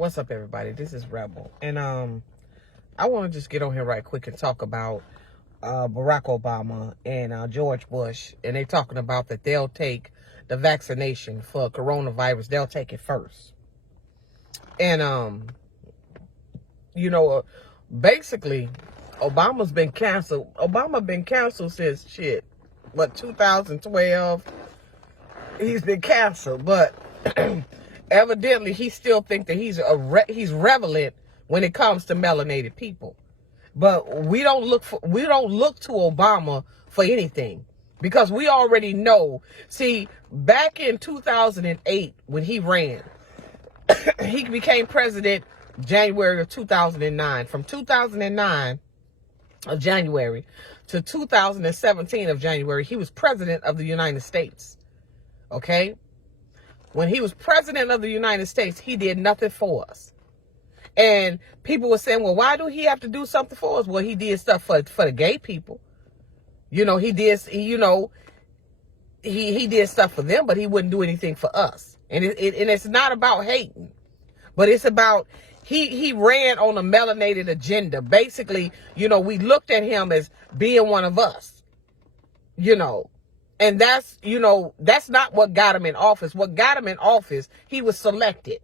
What's up, everybody? This is Rebel, and I want to just get on here right quick and talk about Barack Obama and George Bush, and they're talking about that they'll take the vaccination for coronavirus. They'll take it first, and basically, Obama's been canceled. Obama been canceled since 2012. He's been canceled, but evidently he still think that he's relevant when it comes to melanated people. But we don't look to Obama for anything, because we already know. See, back in 2008 when he ran, he became president January of 2009. From 2009 of January to 2017 of January, he was president of the United States. Okay? When he was president of the United States, he did nothing for us. And people were saying, well, why do he have to do something for us? Well, he did stuff for the gay people. He did stuff for them, but he wouldn't do anything for us. And it's not about hating, but it's about he ran on a melanated agenda. Basically, we looked at him as being one of us, and that's not what got him in office. What got him in office, he was selected.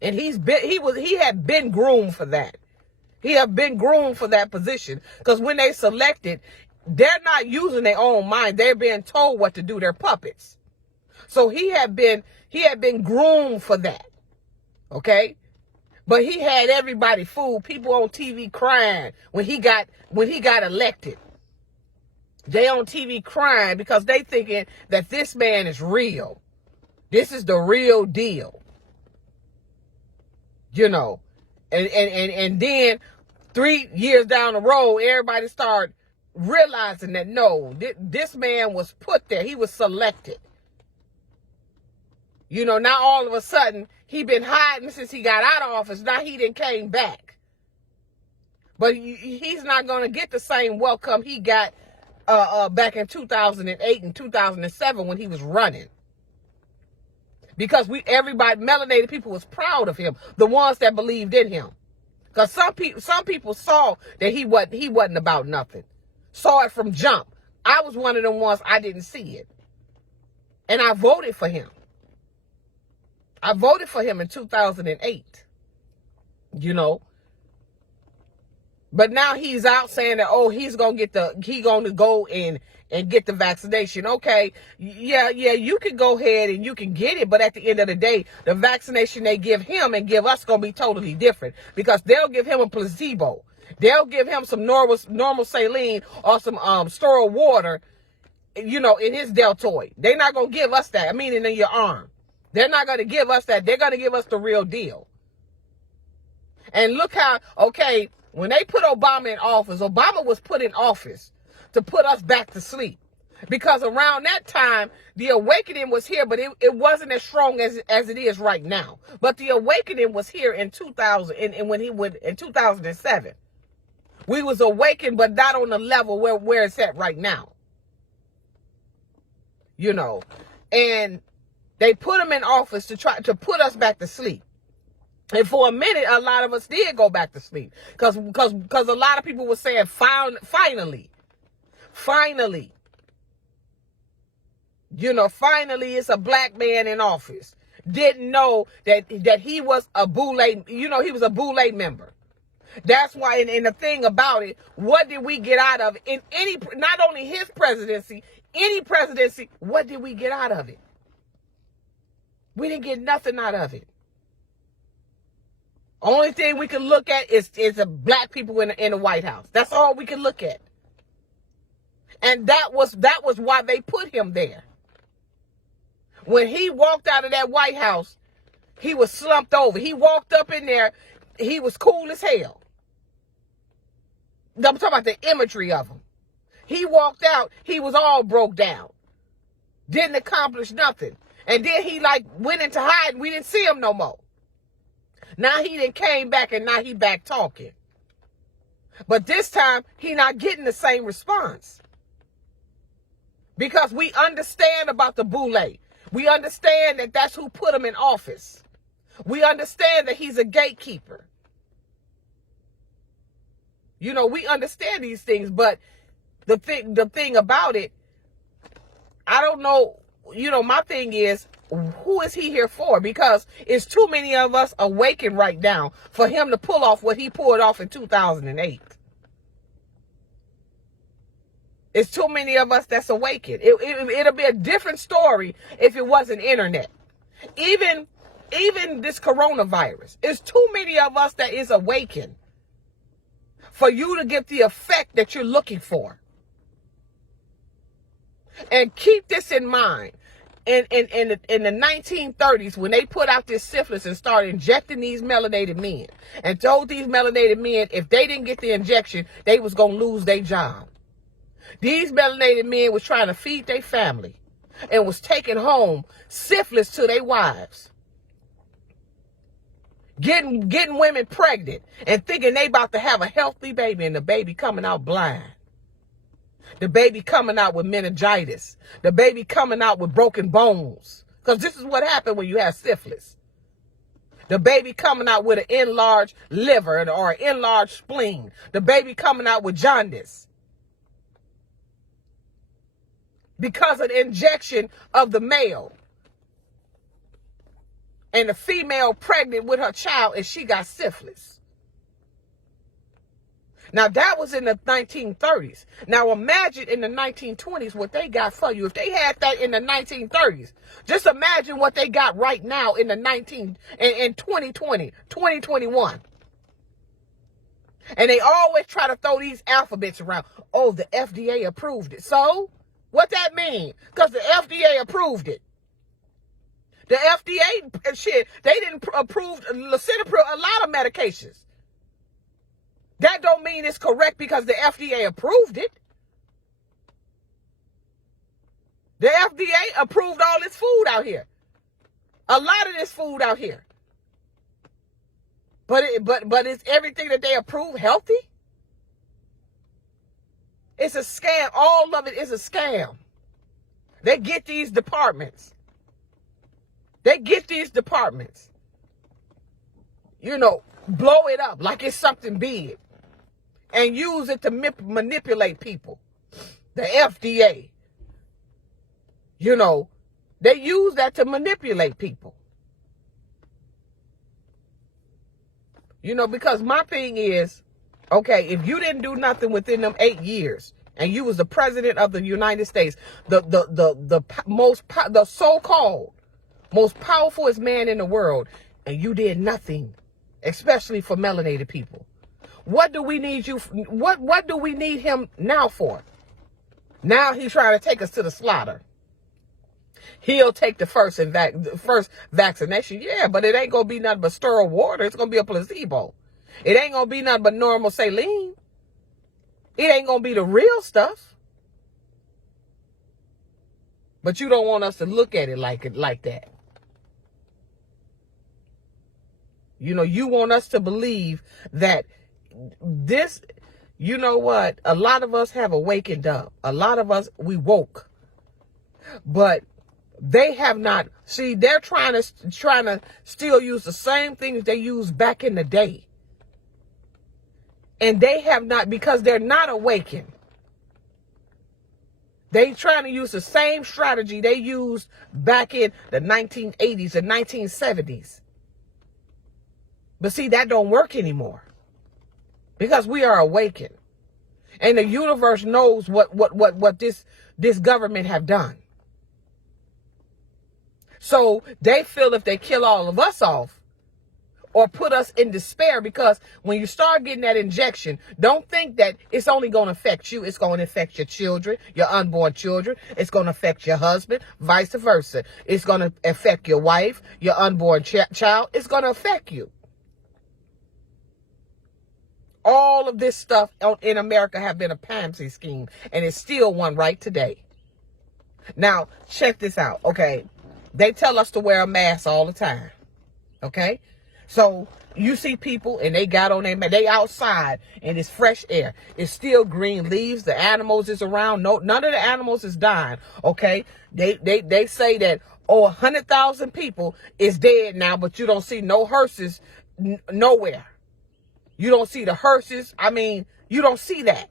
And he had been groomed for that. He had been groomed for that position. Because when they selected, they're not using their own mind. They're being told what to do. They're puppets. So he had been groomed for that. Okay? But he had everybody fooled. People on TV crying when he got elected. They on TV crying because they thinking that this man is real. This is the real deal. And then 3 years down the road, everybody started realizing that no, this man was put there. He was selected. Now all of a sudden, he been hiding since he got out of office. Now he done came back. But he's not going to get the same welcome he got back in 2008 and 2007 when he was running. Because melanated people was proud of him, the ones that believed in him. Because some people saw that he wasn't about nothing. Saw it from jump. I was one of them ones, I didn't see it. And I voted for him. I voted for him in 2008. But now he's out saying that, he's going to go in and get the vaccination. Okay, yeah, you can go ahead and you can get it, but at the end of the day, the vaccination they give him and give us going to be totally different, because they'll give him a placebo. They'll give him some normal saline or some sterile water, in his deltoid. They're not going to give us that, meaning in your arm. They're not going to give us that. They're going to give us the real deal. And look how, when they put Obama in office, Obama was put in office to put us back to sleep. Because around that time, the awakening was here, but it wasn't as strong as it is right now. But the awakening was here in 2000, and when he went in 2007. We was awakened, but not on the level where it's at right now. And they put him in office to try to put us back to sleep. And for a minute, a lot of us did go back to sleep. Because a lot of people were saying, finally. Finally, it's a black man in office. Didn't know that he was a Boule, he was a Boule member. That's why, and the thing about it, what did we get out of it? In not only his presidency, any presidency, what did we get out of it? We didn't get nothing out of it. Only thing we can look at is the black people in the White House. That's all we can look at. And that was why they put him there. When he walked out of that White House, he was slumped over. He walked up in there, he was cool as hell. I'm talking about the imagery of him. He walked out, he was all broke down. Didn't accomplish nothing. And then he went into hiding. We didn't see him no more. Now he then came back, and now he back talking. But this time, he not getting the same response. Because we understand about the Boule. We understand that that's who put him in office. We understand that he's a gatekeeper. You know, we understand these things, but the thing about it, I don't know, you know, my thing is, who is he here for? Because it's too many of us awakened right now for him to pull off what he pulled off in 2008. It's too many of us that's awakened. It'll be a different story if it wasn't internet. Even this coronavirus, it's too many of us that is awakened for you to get the effect that you're looking for. And keep this in mind. In the 1930s, when they put out this syphilis and started injecting these melanated men, and told these melanated men if they didn't get the injection, they was going to lose their job. These melanated men was trying to feed their family and was taking home syphilis to their wives. Getting women pregnant and thinking they about to have a healthy baby, and the baby coming out blind. The baby coming out with meningitis. The baby coming out with broken bones. Because this is what happened when you have syphilis. The baby coming out with an enlarged liver or an enlarged spleen. The baby coming out with jaundice. Because of the injection of the male. And the female pregnant with her child, and she got syphilis. Now, that was in the 1930s. Now, imagine in the 1920s what they got for you. If they had that in the 1930s, just imagine what they got right now in 2020, 2021. And they always try to throw these alphabets around. Oh, the FDA approved it. So, what that mean? Because the FDA approved it. The FDA, shit, they didn't approve lisinopril, a lot of medications. That don't mean it's correct because the FDA approved it. The FDA approved all this food out here. A lot of this food out here. But is everything that they approve healthy? It's a scam. All of it is a scam. They get these departments. You know, blow it up like it's something big. And use it to manipulate people. The FDA. You know, they use that to manipulate people. You know, because my thing is, okay, if you didn't do nothing within them 8 years, and you was the president of the United States, the so-called most powerful man in the world, and you did nothing, especially for melanated people. What do we need you? What do we need him now for? Now he's trying to take us to the slaughter. He'll take the first vaccination, yeah, but it ain't gonna be nothing but sterile water. It's gonna be a placebo. It ain't gonna be nothing but normal saline. It ain't gonna be the real stuff. But you don't want us to look at it like that. You know, you want us to believe that this, you know what? A lot of us have awakened up. A lot of us, we woke. But they have not. See, they're trying to still use the same things they used back in the day. And they have not, because they're not awakened. They trying to use the same strategy they used back in the 1980s and 1970s. But see, that don't work anymore. Because we are awakened. And the universe knows what this government have done. So they feel if they kill all of us off or put us in despair, because when you start getting that injection, don't think that it's only going to affect you. It's going to affect your children, your unborn children. It's going to affect your husband, vice versa. It's going to affect your wife, your unborn child. It's going to affect you. All of this stuff in America have been a Ponzi scheme, and it's still one right today. Now, check this out, okay? They tell us to wear a mask all the time, okay? So you see people, and they got on their mask. They outside, and it's fresh air. It's still green leaves. The animals is around. No, none of the animals is dying, okay? They say that, or 100,000 people is dead now, but you don't see no hearses nowhere. You don't see the hearses. I mean, you don't see that.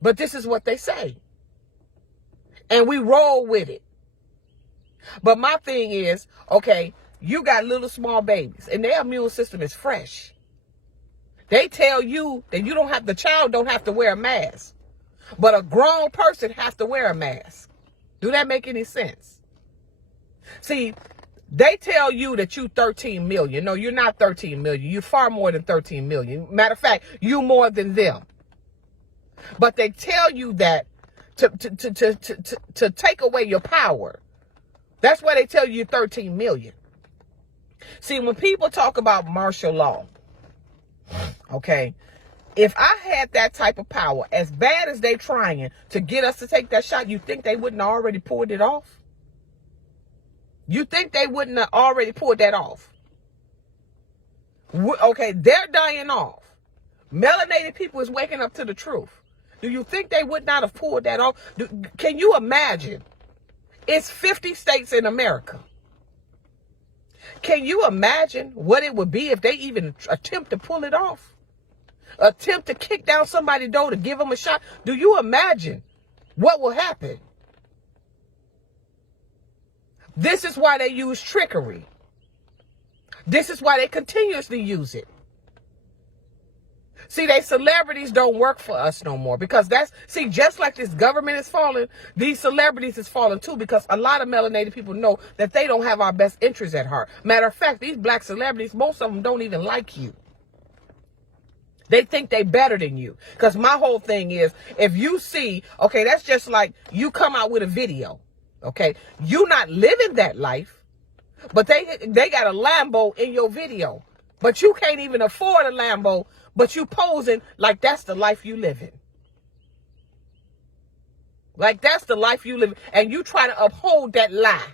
But this is what they say. And we roll with it. But my thing is, okay, you got little small babies and their immune system is fresh. They tell you that the child don't have to wear a mask, but a grown person has to wear a mask. Do that make any sense? See, they tell you that you 13 million. No, you're not 13 million. You're far more than 13 million. Matter of fact, you more than them. But they tell you that to take away your power. That's why they tell you 13 million. See, when people talk about martial law, okay, if I had that type of power, as bad as they trying to get us to take that shot, you think they wouldn't have already pulled it off? You think they wouldn't have already pulled that off? Okay, they're dying off. Melanated people is waking up to the truth. Do you think they would not have pulled that off? Can you imagine? It's 50 states in America. Can you imagine what it would be if they even attempt to pull it off? Attempt to kick down somebody's door to give them a shot? Do you imagine what will happen? This is why they use trickery. This is why they continuously use it. See, they celebrities don't work for us no more because just like this government is falling, these celebrities is falling too because a lot of melanated people know that they don't have our best interests at heart. Matter of fact, these black celebrities, most of them don't even like you. They think they better than you. Because my whole thing is, if you see, okay, that's just like you come out with a video, okay? You not living that life, but they got a Lambo in your video. But you can't even afford a Lambo, but you posing like that's the life you living. Like that's the life you live, and you try to uphold that lie.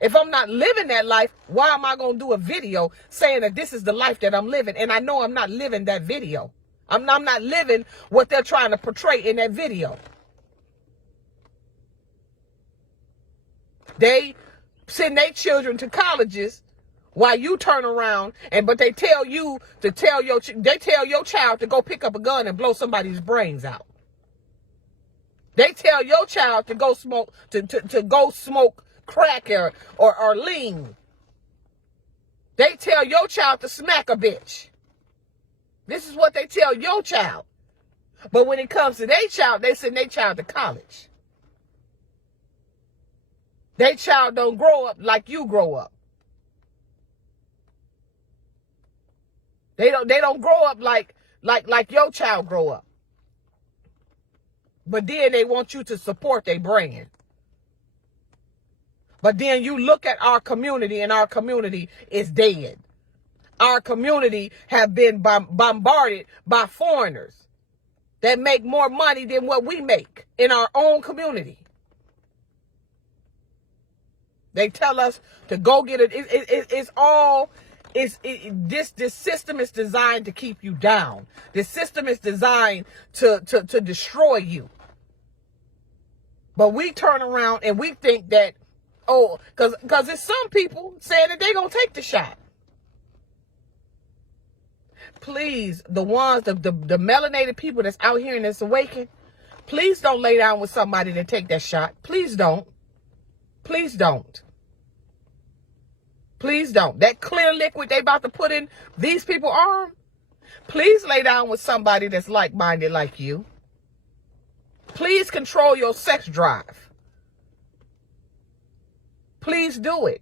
If I'm not living that life, why am I going to do a video saying that this is the life that I'm living? And I know I'm not living that video. I'm not living what they're trying to portray in that video. They send their children to colleges while you turn around but they tell you to tell your child to go pick up a gun and blow somebody's brains out. They tell your child to go smoke to go smoke crack or lean. They tell your child to smack a bitch. This is what they tell your child. But when it comes to their child, they send their child to college. Their child don't grow up like you grow up. They don't grow up like your child grow up. But then they want you to support their brand. But then you look at our community, and our community is dead. Our community have been bombarded by foreigners that make more money than what we make in our own community. They tell us to go get it. This system is designed to keep you down. This system is designed to destroy you. But we turn around and we think that, because it's some people saying that they're going to take the shot. Please, the melanated people that's out here in this awakening, please don't lay down with somebody to take that shot. Please don't. Please don't. Please don't. That clear liquid they about to put in these people's arm, please lay down with somebody that's like-minded like you. Please control your sex drive. Please do it.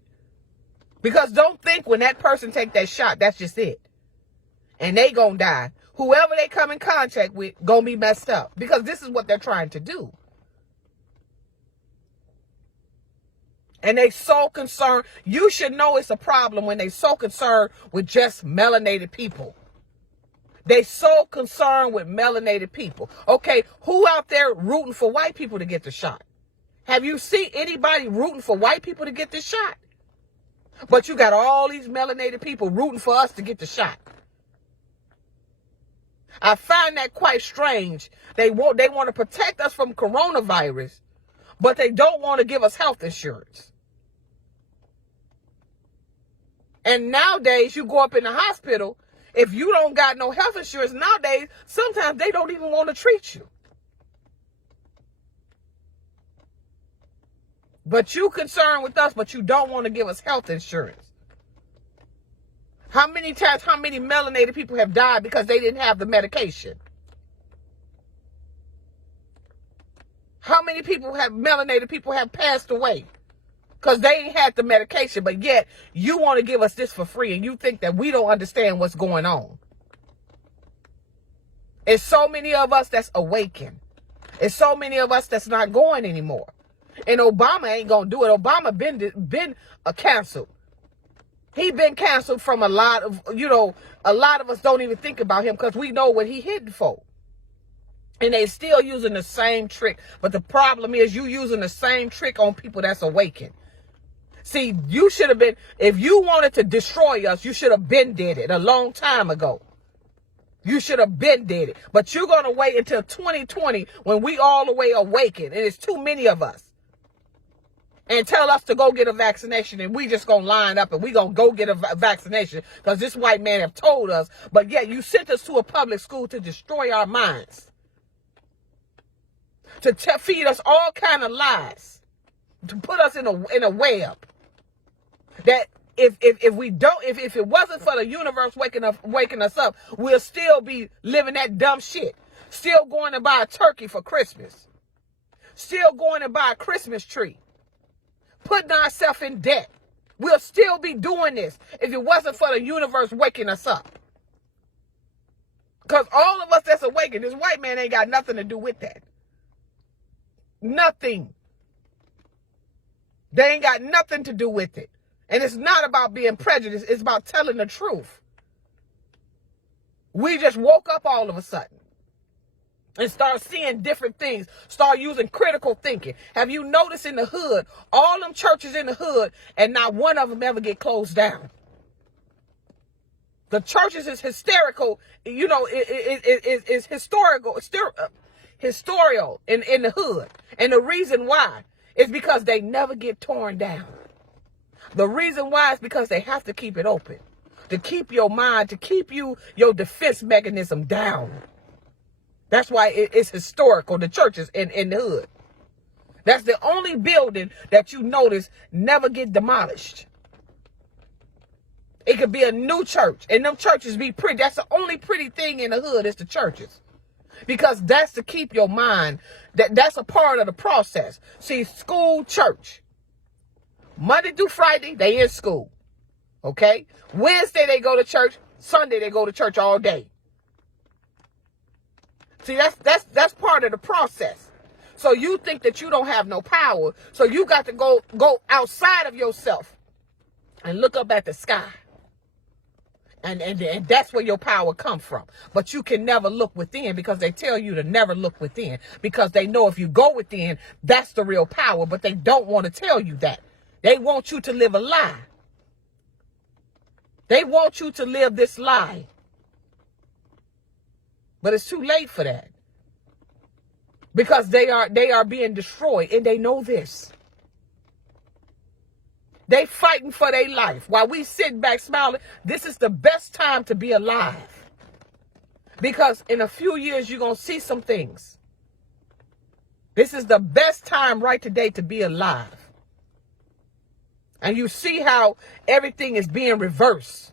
Because don't think when that person take that shot, that's just it. And they gonna die. Whoever they come in contact with gonna be messed up. Because this is what they're trying to do. And they so concerned. You should know it's a problem when they so concerned with just melanated people. They so concerned with melanated people. Okay, who out there rooting for white people to get the shot? Have you seen anybody rooting for white people to get this shot? But you got all these melanated people rooting for us to get the shot. I find that quite strange. They want to protect us from coronavirus, but they don't want to give us health insurance. And nowadays, you go up in the hospital, if you don't got no health insurance, nowadays, sometimes they don't even want to treat you. But you concerned with us, but you don't want to give us health insurance. How many times, how many melanated people have died because they didn't have the medication? How many people have, melanated people have passed away because they ain't had the medication, but yet you want to give us this for free and you think that we don't understand what's going on. It's so many of us that's awakened. It's so many of us that's not going anymore. And Obama ain't going to do it. Obama been canceled. He been canceled from a lot of, a lot of us don't even think about him because we know what he hid for. And they still using the same trick. But the problem is you using the same trick on people that's awakened. See, you should have been, if you wanted to destroy us, you should have been did it a long time ago. You should have been did it. But you're going to wait until 2020 when we all the way awakened. And it's too many of us. And tell us to go get a vaccination and we just going to line up and we going to go get a vaccination because this white man have told us. But yet you sent us to a public school to destroy our minds. To feed us all kind of lies. To put us in a web. That if it wasn't for the universe waking us up, we'll still be living that dumb shit. Still going to buy a turkey for Christmas. Still going to buy a Christmas tree. Putting ourselves in debt. We'll still be doing this if it wasn't for the universe waking us up. Because all of us that's awakened, this white man ain't got nothing to do with that. Nothing. They ain't got nothing to do with it. And it's not about being prejudiced. It's about telling the truth. We just woke up all of a sudden. And start seeing different things. Start using critical thinking. Have you noticed in the hood, all them churches in the hood, and not one of them ever get closed down? The churches is hysterical, it's historical in the hood. And the reason why is because they never get torn down. The reason why is because they have to keep it open. To keep your mind, to keep your defense mechanism down. That's why it's historical, the churches in the hood. That's the only building that you notice never get demolished. It could be a new church, and them churches be pretty. That's the only pretty thing in the hood is the churches. Because that's to keep your mind, that's a part of the process. See, school, church. Monday through Friday, they in school. Okay? Wednesday, they go to church. Sunday, they go to church all day. See, that's part of the process. So you think that you don't have no power. So you got to go outside of yourself and look up at the sky. And that's where your power comes from. But you can never look within because they tell you to never look within. Because they know if you go within, that's the real power. But they don't want to tell you that. They want you to live a lie. They want you to live this lie. But it's too late for that. Because they are being destroyed and they know this. They fighting for their life. While we sit back smiling, this is the best time to be alive. Because in a few years, you're going to see some things. This is the best time right today to be alive. And you see how everything is being reversed.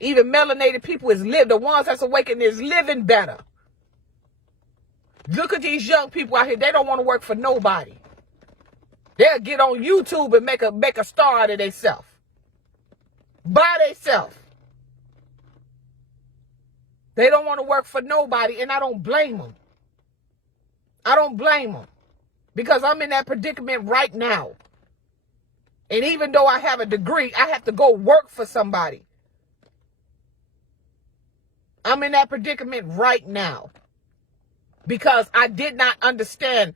Even melanated people the ones that's awakened is living better. Look at these young people out here. They don't want to work for nobody. They'll get on YouTube and make a star out of themselves. By themselves. They don't want to work for nobody, and I don't blame them. I don't blame them. Because I'm in that predicament right now. And even though I have a degree, I have to go work for somebody. I'm in that predicament right now. Because I did not understand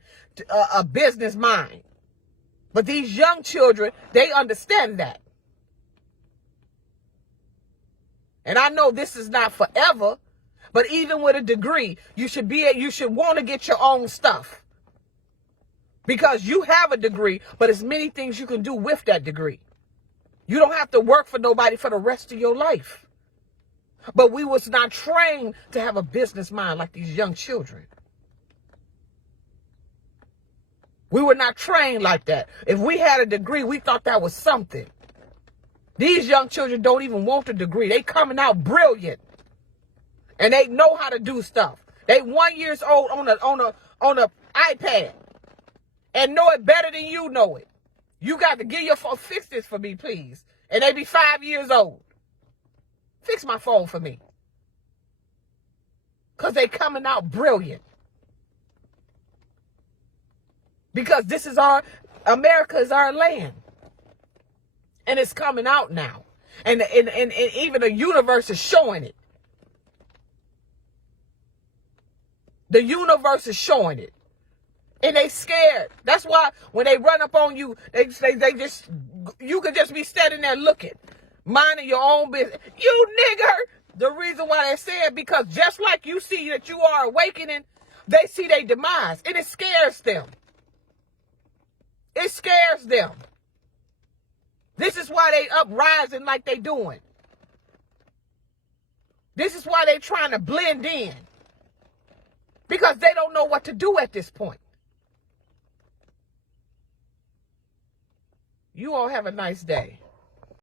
a business mind. But these young children, they understand that. And I know this is not forever, but even with a degree, you should want to get your own stuff. Because you have a degree, but there's many things you can do with that degree. You don't have to work for nobody for the rest of your life. But we was not trained to have a business mind like these young children. We were not trained like that. If we had a degree, we thought that was something. These young children don't even want a degree. They coming out brilliant. And they know how to do stuff. They 1 year old on a iPad. And know it better than you know it. You got to get your phone. Fix this for me, please. And they be 5 years old. Fix my phone for me. Because they coming out brilliant. Because this is America is our land. And it's coming out now. And even the universe is showing it. The universe is showing it. And they scared. That's why when they run up on you, you could just be standing there looking, minding your own business. You nigger! The reason why they say it, because just like you see that you are awakening, they see their demise. And it scares them. It scares them. This is why they uprising like they doing. This is why they trying to blend in. Because they don't know what to do at this point. You all have a nice day.